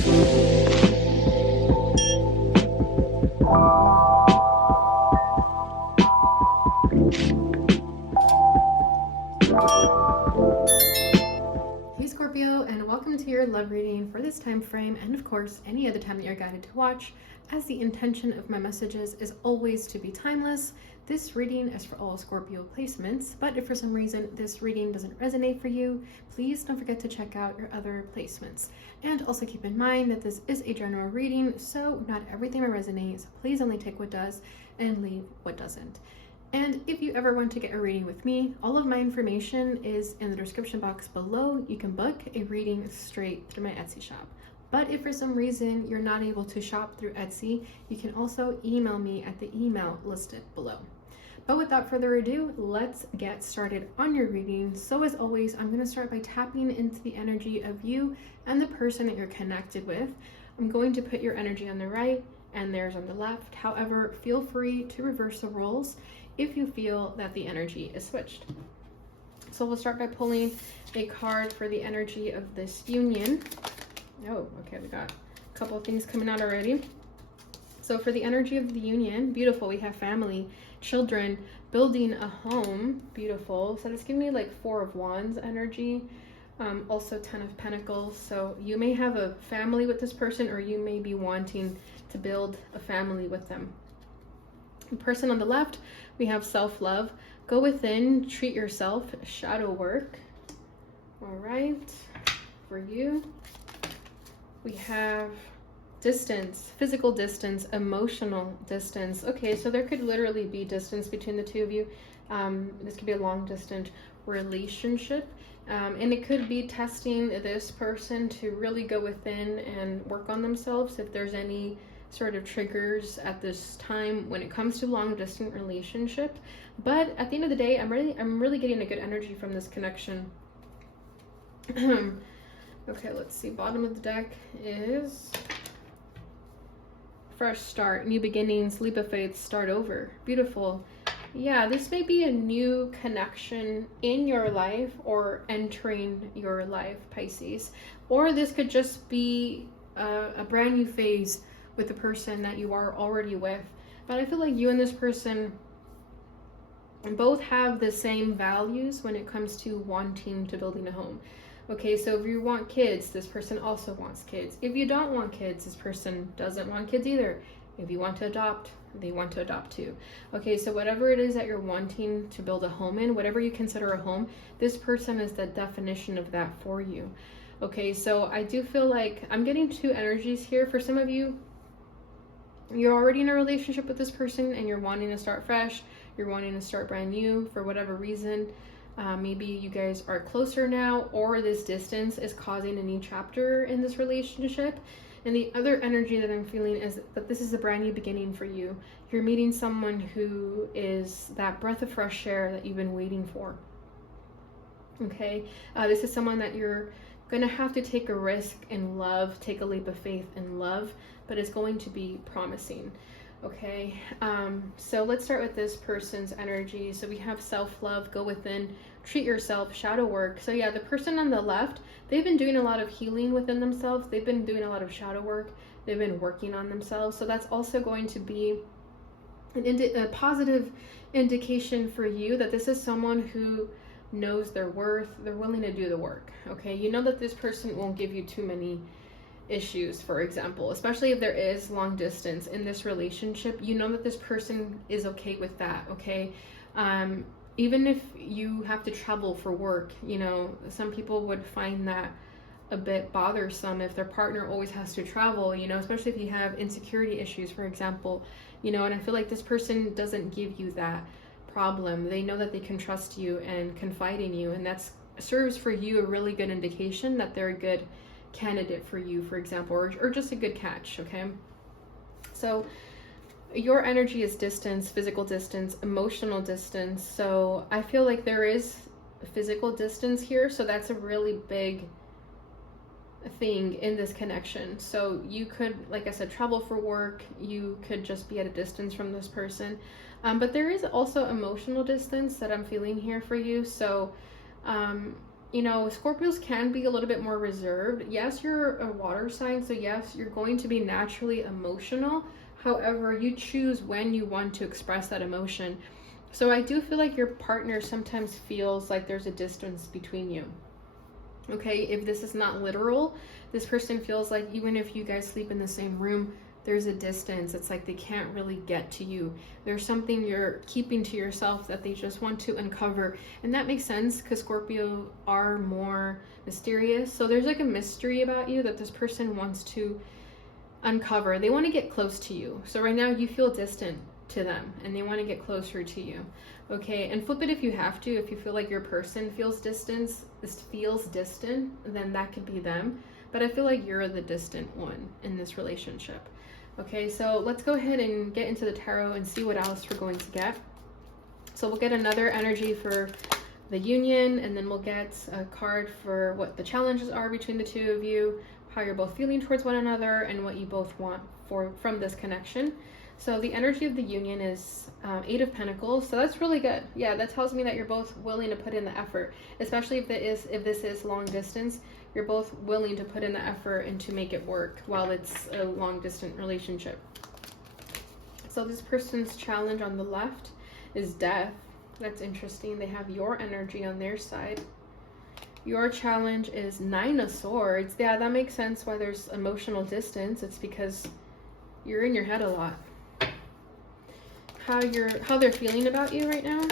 Hey Scorpio, and welcome to your love reading for this time frame, and of course any other time that you're guided to watch, as the intention of my messages is always to be timeless. This reading is for all Scorpio placements, but if for some reason this reading doesn't resonate for you, please don't forget to check out your other placements. And also keep in mind that this is a general reading, so not everything will resonate, so please only take what does and leave what doesn't. And if you ever want to get a reading with me, all of my information is in the description box below. You can book a reading straight through my Etsy shop. But if for some reason you're not able to shop through Etsy, you can also email me at the email listed below. But without further ado, let's get started on your reading. So as always, I'm going to start by tapping into the energy of you and the person that you're connected with. I'm going to put your energy on the right and theirs on the left. However, feel free to reverse the roles if you feel that the energy is switched. So we'll start by pulling a card for the energy of this union. Oh, okay, we got a couple of things coming out already. So for the energy of the union, beautiful, we have family, children, building a home, beautiful. So that's giving me like Four of Wands energy, also Ten of Pentacles. So you may have a family with this person, or you may be wanting to build a family with them. The person on the left, we have self-love, go within, treat yourself, shadow work. All right, for you, we have distance, physical distance, emotional distance. Okay, so there could literally be distance between the two of you. This could be a long distance relationship, and it could be testing this person to really go within and work on themselves if there's any sort of triggers at this time when it comes to long distance relationship. But at the end of the day, I'm really getting a good energy from this connection. Okay, let's see. Bottom of the deck is fresh start, new beginnings, leap of faith, start over. Beautiful. Yeah, this may be a new connection in your life or entering your life, Pisces. Or this could just be a brand new phase with the person that you are already with. But I feel like you and this person both have the same values when it comes to wanting to building a home. Okay, so if you want kids, this person also wants kids. If you don't want kids, this person doesn't want kids either. If you want to adopt, they want to adopt too. Okay, so whatever it is that you're wanting to build a home in, whatever you consider a home, this person is the definition of that for you. Okay, so I do feel like I'm getting two energies here. For some of you, you're already in a relationship with this person and you're wanting to start fresh, you're wanting to start brand new for whatever reason. Maybe you guys are closer now, or this distance is causing a new chapter in this relationship. And the other energy that I'm feeling is that this is a brand new beginning for you. You're meeting someone who is that breath of fresh air that you've been waiting for. Okay, this is someone that you're going to have to take a risk in love, take a leap of faith in love, but it's going to be promising. Okay, so let's start with this person's energy. So we have self-love, go within, treat yourself, shadow work. So yeah, the person on the left, they've been doing a lot of healing within themselves. They've been doing a lot of shadow work. They've been working on themselves. So that's also going to be a positive indication for you that this is someone who knows their worth. They're willing to do the work. Okay, you know that this person won't give you too many issues, for example, especially if there is long distance in this relationship. You know that this person is okay with that. Okay, even if you have to travel for work, you know, some people would find that a bit bothersome if their partner always has to travel, you know, especially if you have insecurity issues, for example, you know. And I feel like this person doesn't give you that problem. They know that they can trust you and confide in you, and that's serves for you a really good indication that they're a good candidate for you, for example, or just a good catch. Okay, so your energy is distance, physical distance, emotional distance. So I feel like there is physical distance here, so that's a really big thing in this connection. So you could, like I said, travel for work, you could just be at a distance from this person, but there is also emotional distance that I'm feeling here for you. So you know, Scorpios can be a little bit more reserved. Yes, you're a water sign, so yes, you're going to be naturally emotional. However, you choose when you want to express that emotion. So I do feel like your partner sometimes feels like there's a distance between you. Okay, if this is not literal, this person feels like even if you guys sleep in the same room, there's a distance. It's like they can't really get to you. There's something you're keeping to yourself that they just want to uncover. And that makes sense because Scorpio are more mysterious. So there's like a mystery about you that this person wants to uncover. They want to get close to you. So right now you feel distant to them and they want to get closer to you. Okay, and flip it if you have to. If you feel like your person feels distant, then that could be them. But I feel like you're the distant one in this relationship. Okay, so let's go ahead and get into the tarot and see what else we're going to get. So we'll get another energy for the union, and then we'll get a card for what the challenges are between the two of you, how you're both feeling towards one another, and what you both want from this connection. So the energy of the union is 8 of Pentacles, so that's really good. Yeah, that tells me that you're both willing to put in the effort, especially if this is long distance. You're both willing to put in the effort and to make it work while it's a long distant relationship. So this person's challenge on the left is death. That's interesting. They have your energy on their side. Your challenge is 9 of Swords. Yeah, that makes sense why there's emotional distance. It's because you're in your head a lot. How they're feeling about you right now.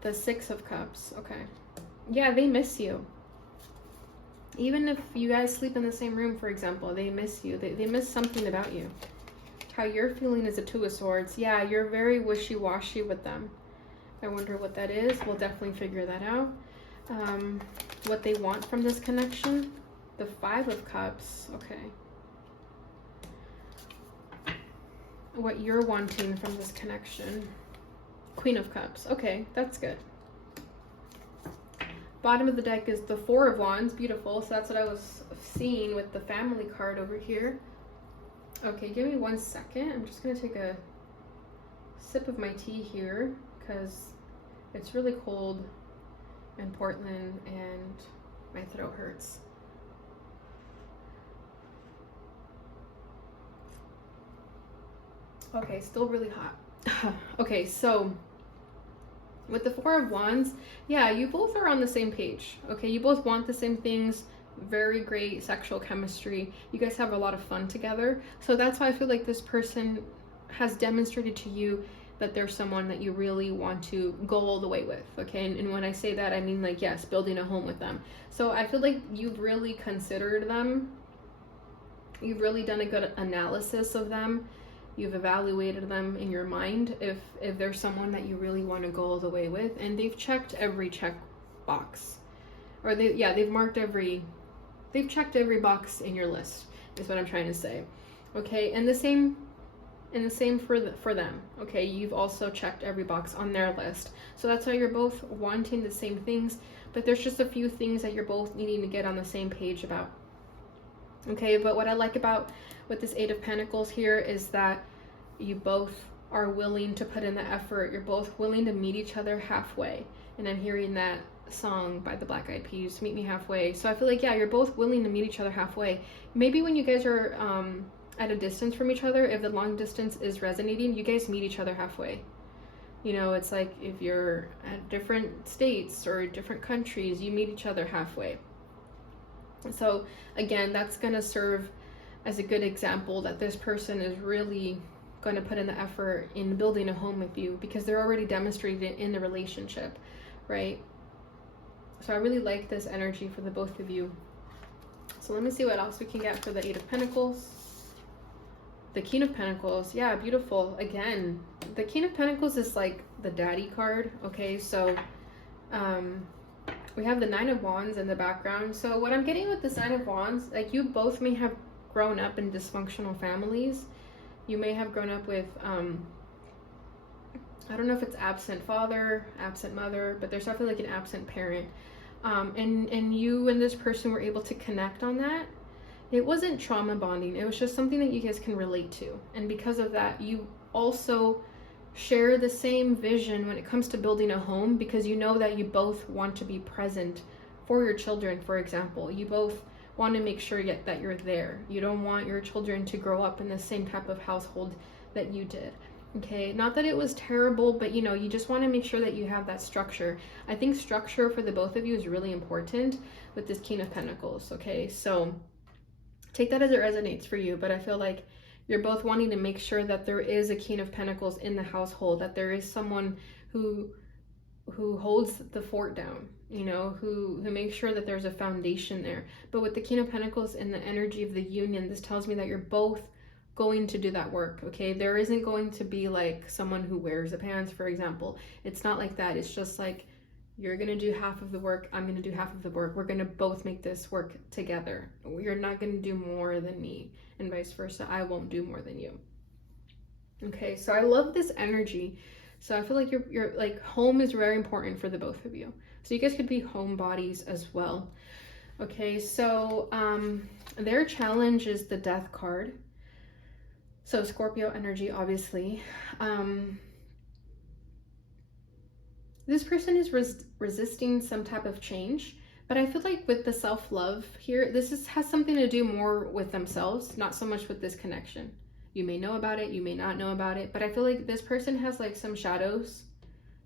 The 6 of Cups. Okay. Yeah, they miss you. Even if you guys sleep in the same room, for example, they miss you. They miss something about you. How you're feeling is a 2 of Swords. Yeah, you're very wishy-washy with them. I wonder what that is. We'll definitely figure that out. What they want from this connection. The 5 of Cups. Okay. What you're wanting from this connection. Queen of Cups. Okay, that's good. Bottom of the deck is the 4 of Wands. Beautiful. So that's what I was seeing with the family card over here. Okay, give me 1 second. I'm just going to take a sip of my tea here because it's really cold in Portland and my throat hurts. Okay, still really hot. Okay, so with the 4 of Wands, yeah, you both are on the same page. Okay, you both want the same things. Very great sexual chemistry. You guys have a lot of fun together. So that's why I feel like this person has demonstrated to you that there's someone that you really want to go all the way with. Okay, and when I say that, I mean like, yes, building a home with them. So I feel like you've really considered them. You've really done a good analysis of them. You've evaluated them in your mind if there's someone that you really want to go all the way with, and they've checked every check box, or they've checked every box in your list is what I'm trying to say. Okay, and the same for them. Okay, you've also checked every box on their list, so that's why you're both wanting the same things, but there's just a few things that you're both needing to get on the same page about. Okay, but what I like about with this 8 of Pentacles here is that you both are willing to put in the effort. You're both willing to meet each other halfway. And I'm hearing that song by the Black Eyed Peas, Meet Me Halfway. So I feel like, yeah, you're both willing to meet each other halfway. Maybe when you guys are at a distance from each other, if the long distance is resonating, you guys meet each other halfway. You know, it's like if you're at different states or different countries, you meet each other halfway. So again, that's going to serve as a good example that this person is really going to put in the effort in building a home with you because they're already demonstrated it in the relationship, right? So I really like this energy for the both of you. So let me see what else we can get for the 8 of Pentacles. The King of Pentacles. Yeah, beautiful. Again, the King of Pentacles is like the daddy card. Okay, so we have the 9 of Wands in the background. So what I'm getting with this 9 of Wands, like you both may have grown up in dysfunctional families. You may have grown up with, I don't know if it's absent father, absent mother, but there's definitely like an absent parent. And you and this person were able to connect on that. It wasn't trauma bonding. It was just something that you guys can relate to. And because of that, you also share the same vision when it comes to building a home, because you know that you both want to be present for your children. For example, you both want to make sure that you're there. You don't want your children to grow up in the same type of household that you did. Okay, not that it was terrible, but you know, you just want to make sure that you have that structure. I think structure for the both of you is really important with this King of Pentacles. Okay, so take that as it resonates for you, but I feel like you're both wanting to make sure that there is a King of Pentacles in the household, that there is someone who holds the fort down, you know, who makes sure that there's a foundation there. But with the King of Pentacles and the energy of the union, this tells me that you're both going to do that work. Okay, there isn't going to be like someone who wears the pants, for example. It's not like that. It's just like, you're gonna do half of the work, I'm gonna do half of the work, we're gonna both make this work together. You're not gonna do more than me, and vice versa. I won't do more than you. Okay, so I love this energy. So I feel like you're like, home is very important for the both of you. So you guys could be home bodies as well. Okay, so their challenge is the Death card. So Scorpio energy, obviously. This person is resisting some type of change, but I feel like with the self-love here, this has something to do more with themselves, not so much with this connection. You may know about it, you may not know about it, but I feel like this person has like some shadows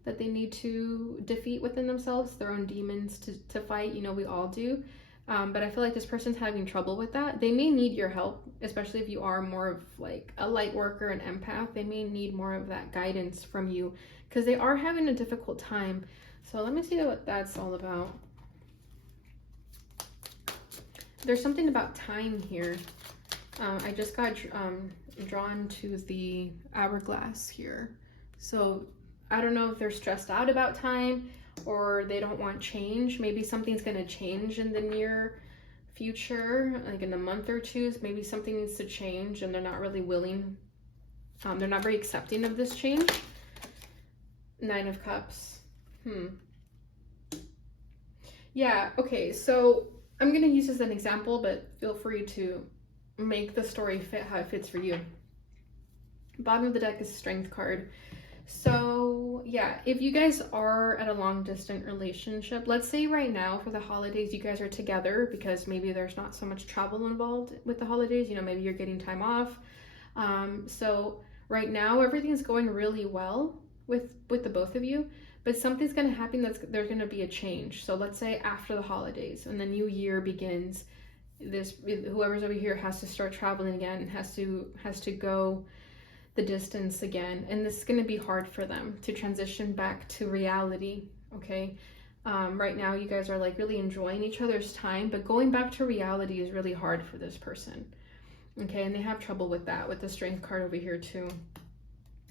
that they need to defeat within themselves, their own demons to fight. You know, we all do. But I feel like this person's having trouble with that. They may need your help, especially if you are more of like a light worker, an empath. They may need more of that guidance from you, because they are having a difficult time. So let me see what that's all about. There's something about time here. I just got drawn to the hourglass here. So I don't know if they're stressed out about time, or they don't want change. Maybe something's going to change in the near future, like in a month or two. Maybe something needs to change and they're not really willing. They're not very accepting of this change. 9 of Cups. Yeah, okay, so I'm going to use this as an example, but feel free to make the story fit how it fits for you. Bottom of the deck is Strength card. So yeah, if you guys are at a long distance relationship, let's say right now for the holidays you guys are together because maybe there's not so much travel involved with the holidays, you know, maybe you're getting time off. So right now everything's going really well with the both of you, but something's going to happen, there's going to be a change. So let's say after the holidays and the new year begins, whoever's over here has to start traveling again, has to go the distance again, and this is going to be hard for them to transition back to reality. Okay, right now you guys are like really enjoying each other's time, but going back to reality is really hard for this person. Okay, and they have trouble with that, with the Strength card over here too.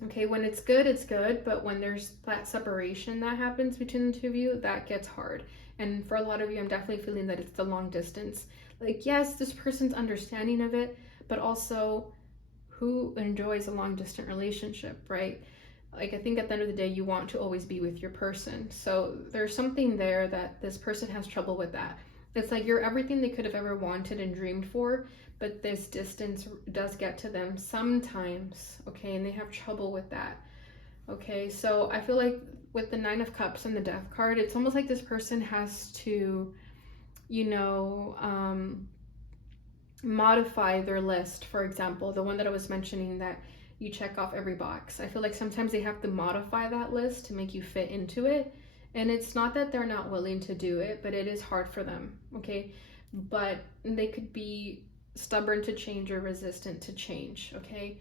Okay, when it's good, but when there's that separation that happens between the two of you, that gets hard. And for a lot of you, I'm definitely feeling that it's the long distance. Like, yes, this person's understanding of it, but also who enjoys a long distant relationship, right? Like, I think at the end of the day, you want to always be with your person. So there's something there that this person has trouble with that. It's like you're everything they could have ever wanted and dreamed for, but this distance does get to them sometimes, okay? And they have trouble with that, okay? So I feel like with the 9 of Cups and the Death card, it's almost like this person has to, you know, modify their list. For example, the one that I was mentioning that you check off every box. I feel like sometimes they have to modify that list to make you fit into it. And it's not that they're not willing to do it, but it is hard for them, okay? But they could be stubborn to change or resistant to change, okay?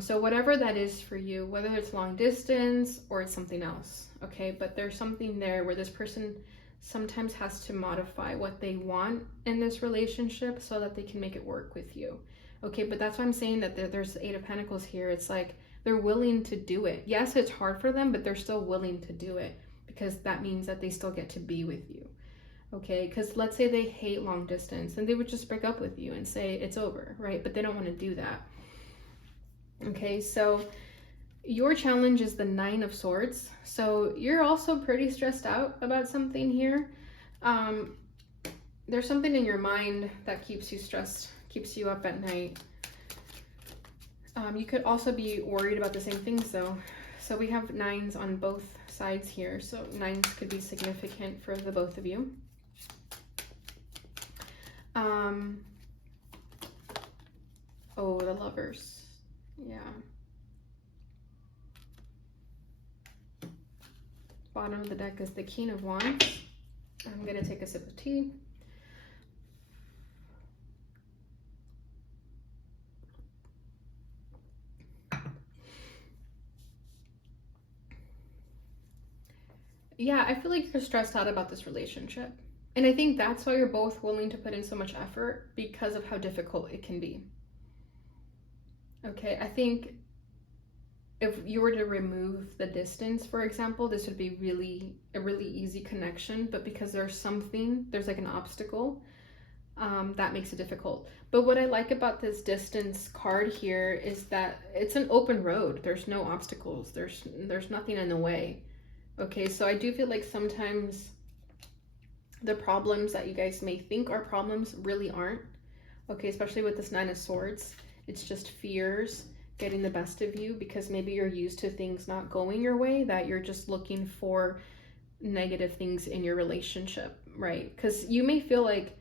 So whatever that is for you, whether it's long distance or it's something else, okay? But there's something there where this person sometimes has to modify what they want in this relationship so that they can make it work with you, okay? But that's why I'm saying that there's the 8 of Pentacles here. It's like they're willing to do it. Yes, it's hard for them, but they're still willing to do it because that means that they still get to be with you, okay? Because let's say they hate long distance and they would just break up with you and say it's over, right? But they don't want to do that, okay? So your challenge is the 9 of Swords. So you're also pretty stressed out about something here. There's something in your mind that keeps you stressed, keeps you up at night. You could also be worried about the same things though. So we have 9s on both sides here. So 9s could be significant for the both of you. Oh, the Lovers. Yeah. Bottom of the deck is the King of Wands. I'm going to take a sip of tea. Yeah, I feel like you're stressed out about this relationship. And I think that's why you're both willing to put in so much effort, because of how difficult it can be. Okay, I think if you were to remove the distance, for example, this would be a really easy connection, but because there's like an obstacle, that makes it difficult. But what I like about this distance card here is that it's an open road. There's no obstacles. There's nothing in the way. Okay, so I do feel like sometimes the problems that you guys may think are problems really aren't. Okay, especially with this 9 of Swords. It's just fears getting the best of you, because maybe you're used to things not going your way, that you're just looking for negative things in your relationship, right? Because you may feel like,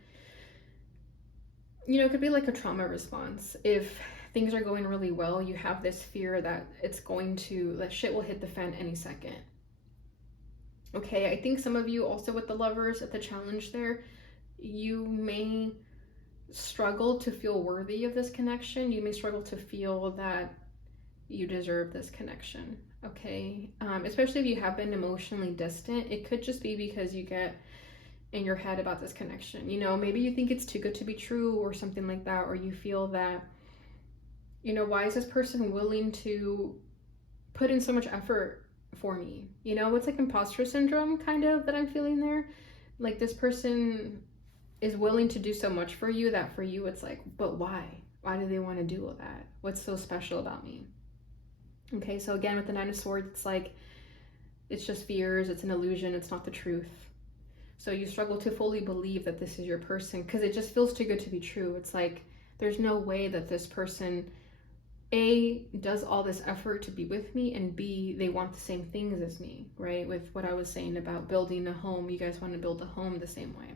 you know, it could be like a trauma response. If things are going really well, you have this fear that that shit will hit the fan any second. Okay, I think some of you also with the Lovers at the challenge there, you may struggle to feel worthy of this connection. You may struggle to feel that you deserve this connection. Okay, especially if you have been emotionally distant, it could just be because you get in your head about this connection. You know, maybe you think it's too good to be true or something like that, or you feel that, you know, why is this person willing to put in so much effort for me? You know, it's like imposter syndrome kind of that I'm feeling there. Like this person is willing to do so much for you that for you it's like, but why? Why do they want to do all that? What's so special about me? Okay, so again with the 9 of Swords, it's like, it's just fears, it's an illusion, it's not the truth. So you struggle to fully believe that this is your person because it just feels too good to be true. It's like, there's no way that this person, A, does all this effort to be with me, and B, they want the same things as me, right? With what I was saying about building a home, you guys want to build a home the same way.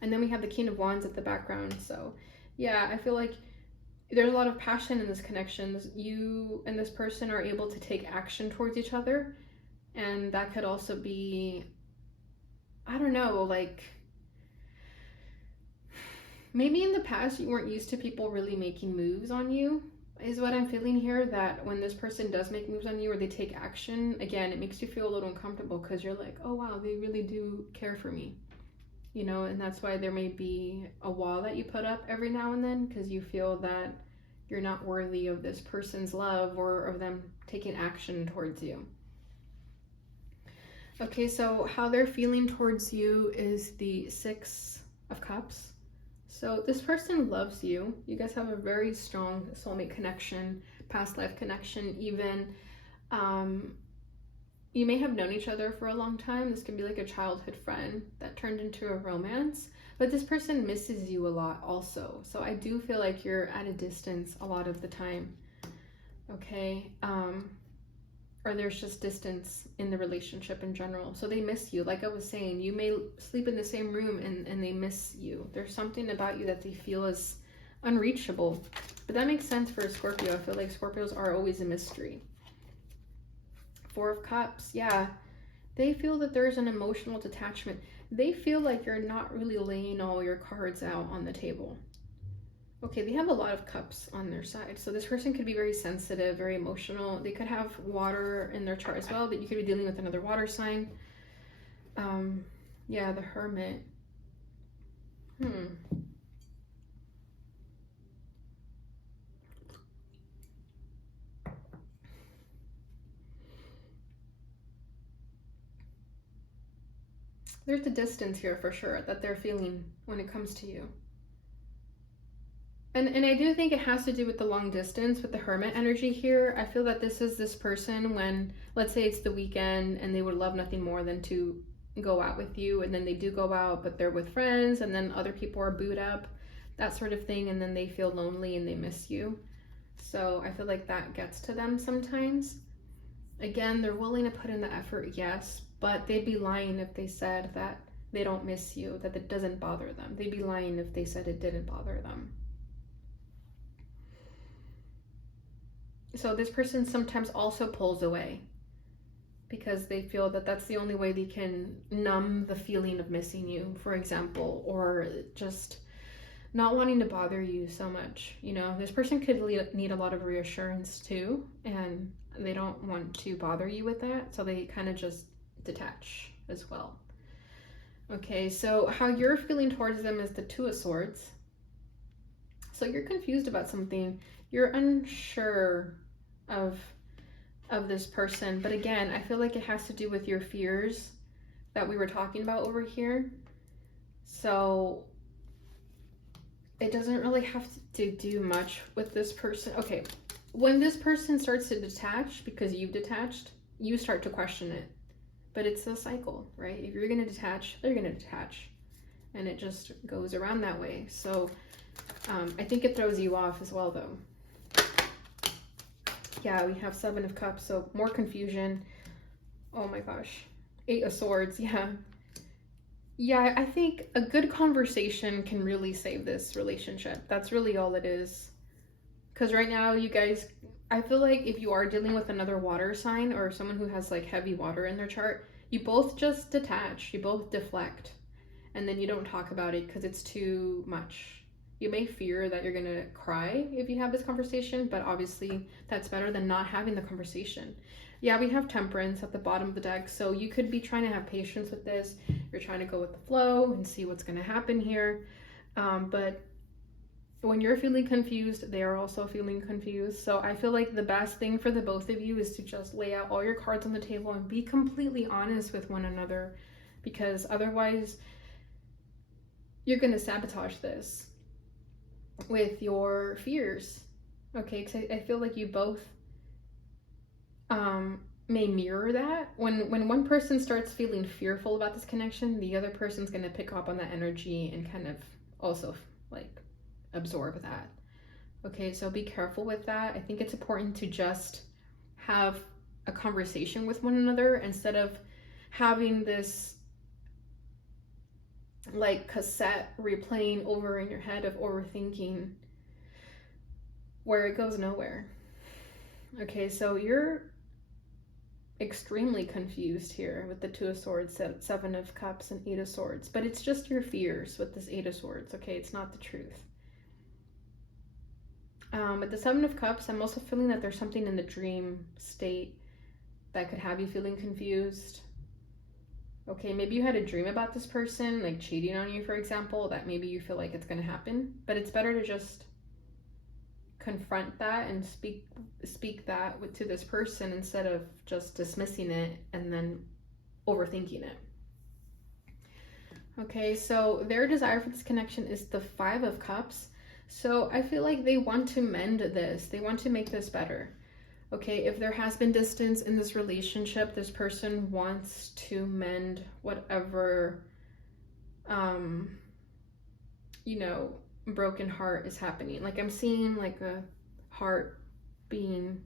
And then we have the King of Wands at the background. So yeah, I feel like there's a lot of passion in this connection. You and this person are able to take action towards each other. And that could also be, I don't know, like maybe in the past you weren't used to people really making moves on you, is what I'm feeling here. That when this person does make moves on you or they take action, again, it makes you feel a little uncomfortable because you're like, oh wow, they really do care for me. You know, and that's why there may be a wall that you put up every now and then because you feel that you're not worthy of this person's love or of them taking action towards you. Okay, so how they're feeling towards you is the 6 of Cups. So this person loves you. You guys have a very strong soulmate connection, past life connection even. You may have known each other for a long time. This can be like a childhood friend that turned into a romance, but this person misses you a lot also. So I do feel like you're at a distance a lot of the time, okay? Or there's just distance in the relationship in general. So they miss you. Like I was saying, you may sleep in the same room and they miss you. There's something about you that they feel is unreachable. But that makes sense for a Scorpio. I feel like Scorpios are always a mystery. 4 of Cups, yeah. They feel that there's an emotional detachment. They feel like you're not really laying all your cards out on the table. Okay, they have a lot of cups on their side. So this person could be very sensitive, very emotional. They could have water in their chart as well, but you could be dealing with another water sign. Yeah, the Hermit. There's a distance here for sure that they're feeling when it comes to you. And I do think it has to do with the long distance, with the Hermit energy here. I feel that this is this person when, let's say it's the weekend and they would love nothing more than to go out with you, and then they do go out, but they're with friends, and then other people are booed up, that sort of thing, and then they feel lonely and they miss you. So I feel like that gets to them sometimes. Again, they're willing to put in the effort, yes, but they'd be lying if they said that they don't miss you, that it doesn't bother them. They'd be lying if they said it didn't bother them. So this person sometimes also pulls away because they feel that that's the only way they can numb the feeling of missing you, for example, or just not wanting to bother you so much. You know, this person could need a lot of reassurance too, and they don't want to bother you with that, so they kind of just detach as well. Okay, so how you're feeling towards them is the Two of Swords. So you're confused about something. You're unsure of this person, but again, I feel like it has to do with your fears that we were talking about over here. So it doesn't really have to do much with this person. Okay, when this person starts to detach because you've detached, you start to question it. But it's a cycle, right? If you're going to detach, they're going to detach. And it just goes around that way. So I think it throws you off as well, though. Yeah, we have Seven of Cups, so more confusion. Oh my gosh. Eight of Swords, yeah. Yeah, I think a good conversation can really save this relationship. That's really all it is. Because right now, you guys, I feel like if you are dealing with another water sign or someone who has like heavy water in their chart, you both just detach, you both deflect, and then you don't talk about it because it's too much. You may fear that you're gonna cry if you have this conversation, but obviously that's better than not having the conversation. Yeah, we have Temperance at the bottom of the deck, so you could be trying to have patience with this. You're trying to go with the flow and see what's gonna happen here. But when you're feeling confused, they are also feeling confused. So I feel like the best thing for the both of you is to just lay out all your cards on the table and be completely honest with one another, because otherwise you're gonna sabotage this with your fears. Okay, because I feel like you both may mirror that. When one person starts feeling fearful about this connection, the other person's gonna pick up on that energy and kind of also like absorb that. Okay, so be careful with that. I think it's important to just have a conversation with one another instead of having this like cassette replaying over in your head of overthinking where it goes nowhere. Okay, so you're extremely confused here with the Two of Swords, Seven of Cups, and Eight of Swords, but it's just your fears with this Eight of Swords. Okay, it's not the truth. With the Seven of Cups, I'm also feeling that there's something in the dream state that could have you feeling confused. Okay, maybe you had a dream about this person, like cheating on you, for example, that maybe you feel like it's going to happen, but it's better to just confront that and speak that to this person instead of just dismissing it and then overthinking it. Okay, so their desire for this connection is the Five of Cups. So I feel like they want to mend this. They want to make this better. Okay, if there has been distance in this relationship, this person wants to mend whatever, you know, broken heart is happening. Like I'm seeing like a heart being,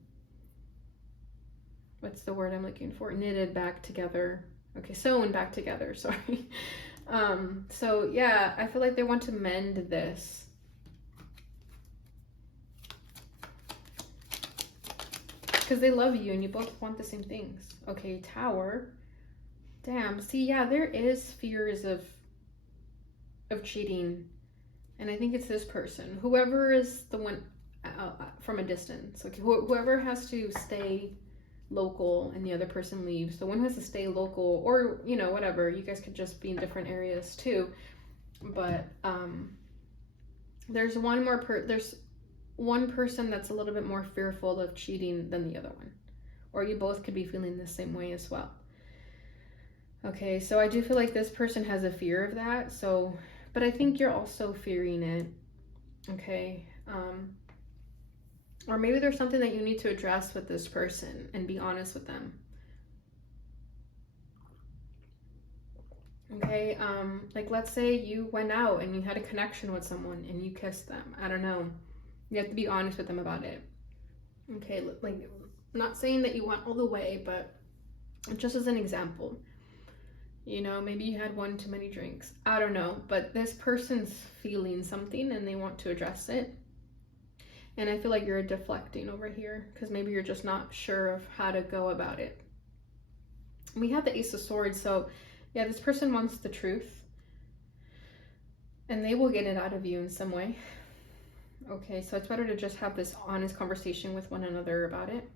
what's the word I'm looking for? Knitted back together. Okay, sewn back together, sorry. So yeah, I feel like they want to mend this. Because they love you and you both want the same things. Okay, Tower. Damn, see, yeah, there is fears of cheating. And I think it's this person. Whoever is the one from a distance. Okay, whoever has to stay local and the other person leaves. The one who has to stay local, or, you know, whatever. You guys could just be in different areas too. But there's one person that's a little bit more fearful of cheating than the other one, or you both could be feeling the same way as well. Okay, so I do feel like this person has a fear of that, so, but I think you're also fearing it. Okay, or maybe there's something that you need to address with this person and be honest with them. Okay, like let's say you went out and you had a connection with someone and you kissed them. I don't know. You have to be honest with them about it. Okay, like, not saying that you went all the way, but just as an example, you know, maybe you had one too many drinks. I don't know, but this person's feeling something and they want to address it. And I feel like you're deflecting over here because maybe you're just not sure of how to go about it. We have the Ace of Swords, so yeah, this person wants the truth and they will get it out of you in some way. Okay, so it's better to just have this honest conversation with one another about it.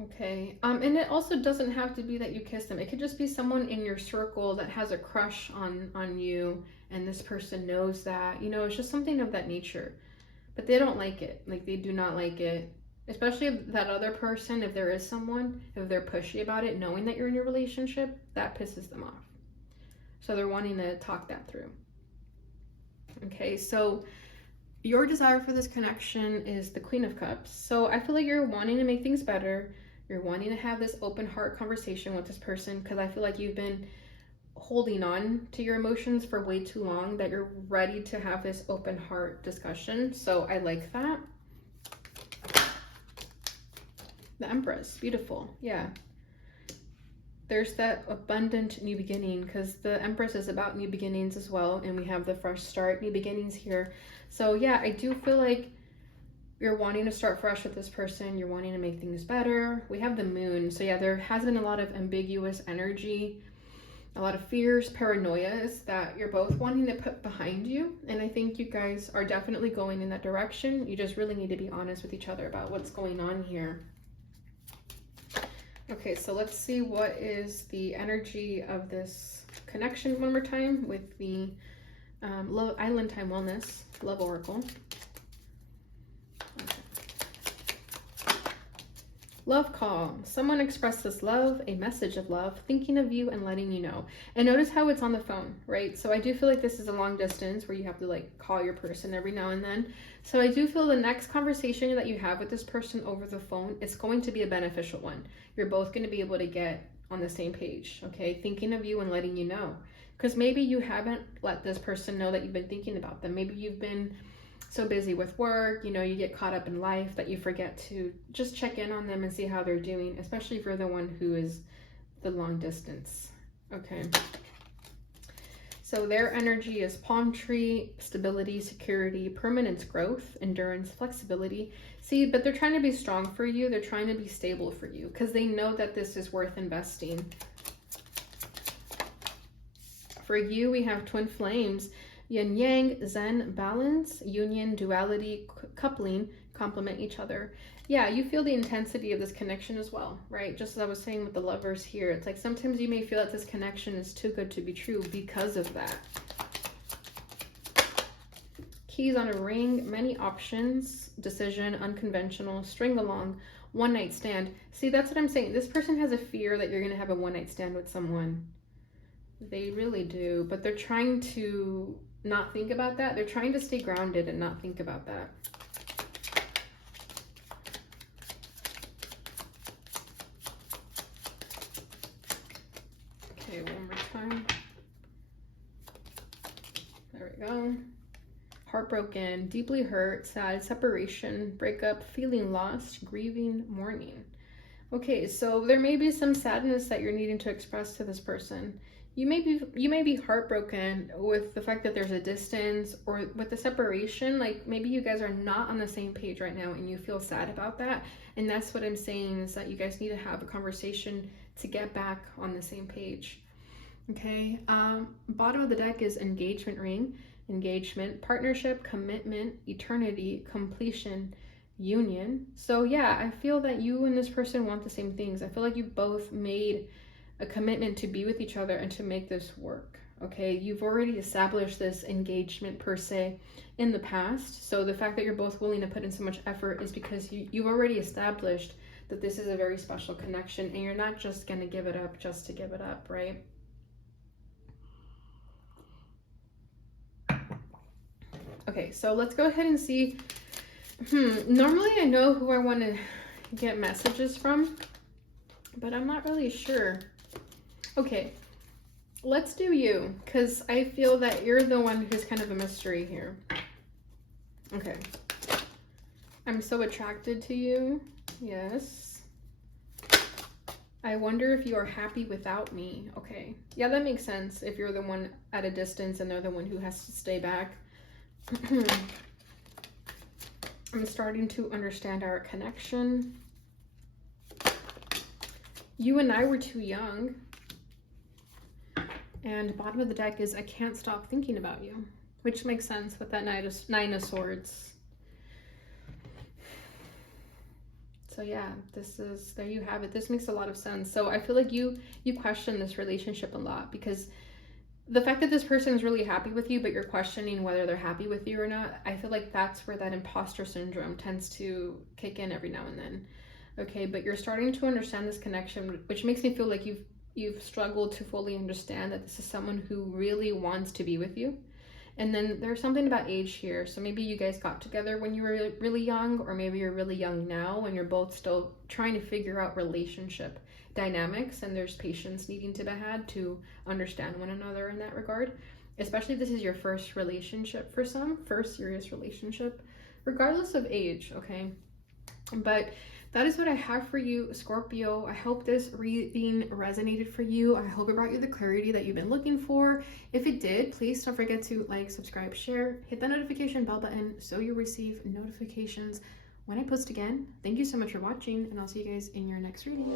Okay, and it also doesn't have to be that you kiss them. It could just be someone in your circle that has a crush on you, and this person knows that. You know, it's just something of that nature. But they don't like it. Like, they do not like it. Especially if that other person, if there is someone, if they're pushy about it, knowing that you're in a relationship, that pisses them off. So they're wanting to talk that through. Okay, so your desire for this connection is the Queen of Cups. So I feel like you're wanting to make things better. You're wanting to have this open heart conversation with this person because I feel like you've been holding on to your emotions for way too long, that you're ready to have this open heart discussion. So I like that. The Empress, beautiful. Yeah. There's that abundant new beginning because the Empress is about new beginnings as well. And we have the fresh start, new beginnings here. So yeah, I do feel like you're wanting to start fresh with this person. You're wanting to make things better. We have the Moon. So yeah, there has been a lot of ambiguous energy, a lot of fears, paranoias that you're both wanting to put behind you. And I think you guys are definitely going in that direction. You just really need to be honest with each other about what's going on here. Okay, so let's see what is the energy of this connection one more time with the Love Island Time Wellness Love Oracle. Love call. Someone expresses love, a message of love, thinking of you and letting you know. And notice how it's on the phone, right? So I do feel like this is a long distance where you have to like call your person every now and then. So I do feel the next conversation that you have with this person over the phone is going to be a beneficial one. You're both going to be able to get on the same page, okay? Thinking of you and letting you know. Because maybe you haven't let this person know that you've been thinking about them. Maybe you've been so busy with work, you know, you get caught up in life that you forget to just check in on them and see how they're doing, especially if you're the one who is the long distance. Okay. So their energy is palm tree, stability, security, permanence, growth, endurance, flexibility. See, but they're trying to be strong for you. They're trying to be stable for you because they know that this is worth investing. For you, we have twin flames. Yin yang, zen, balance, union, duality, coupling, complement each other. Yeah, you feel the intensity of this connection as well, right? Just as I was saying with the lovers here, it's like sometimes you may feel that this connection is too good to be true because of that. Keys on a ring, many options, decision, unconventional, string along, one night stand. See, that's what I'm saying. This person has a fear that you're going to have a one night stand with someone. They really do, but they're trying to not think about that. They're trying to stay grounded and not think about that. Okay, one more time. There we go. Heartbroken, deeply hurt, sad, separation, breakup, feeling lost, grieving, mourning. Okay, so there may be some sadness that you're needing to express to this person. You may be heartbroken with the fact that there's a distance or with the separation. Like maybe you guys are not on the same page right now and you feel sad about that. And that's what I'm saying, is that you guys need to have a conversation to get back on the same page. Okay, bottom of the deck is engagement ring, engagement, partnership, commitment, eternity, completion, union. So yeah, I feel that you and this person want the same things. I feel like you both made a commitment to be with each other and to make this work. Okay, you've already established this engagement per se in the past. So the fact that you're both willing to put in so much effort is because you've already established that this is a very special connection and you're not just going to give it up just to give it up, right? Okay, so let's go ahead and see. Normally I know who I want to get messages from, but I'm not really sure. Okay, let's do you, because I feel that you're the one who's kind of a mystery here. Okay. I'm so attracted to you. Yes. I wonder if you are happy without me. Okay. Yeah, that makes sense. If you're the one at a distance and they're the one who has to stay back. I'm starting to understand our connection. You and I were too young. And bottom of the deck is I can't stop thinking about you, which makes sense with that Nine of Swords. So yeah, there you have it. This makes a lot of sense. So I feel like you question this relationship a lot, because the fact that this person is really happy with you, but you're questioning whether they're happy with you or not, I feel like that's where that imposter syndrome tends to kick in every now and then. Okay, but you're starting to understand this connection, which makes me feel like you've struggled to fully understand that this is someone who really wants to be with you. And then there's something about age here. So maybe you guys got together when you were really young, or maybe you're really young now and you're both still trying to figure out relationship dynamics, and there's patience needing to be had to understand one another in that regard. Especially if this is your first relationship for some, first serious relationship, regardless of age, okay? But that is what I have for you, Scorpio. I hope this reading resonated for you. I hope it brought you the clarity that you've been looking for. If it did, please don't forget to like, subscribe, share, hit the notification bell button so you receive notifications when I post again. Thank you so much for watching, and I'll see you guys in your next reading.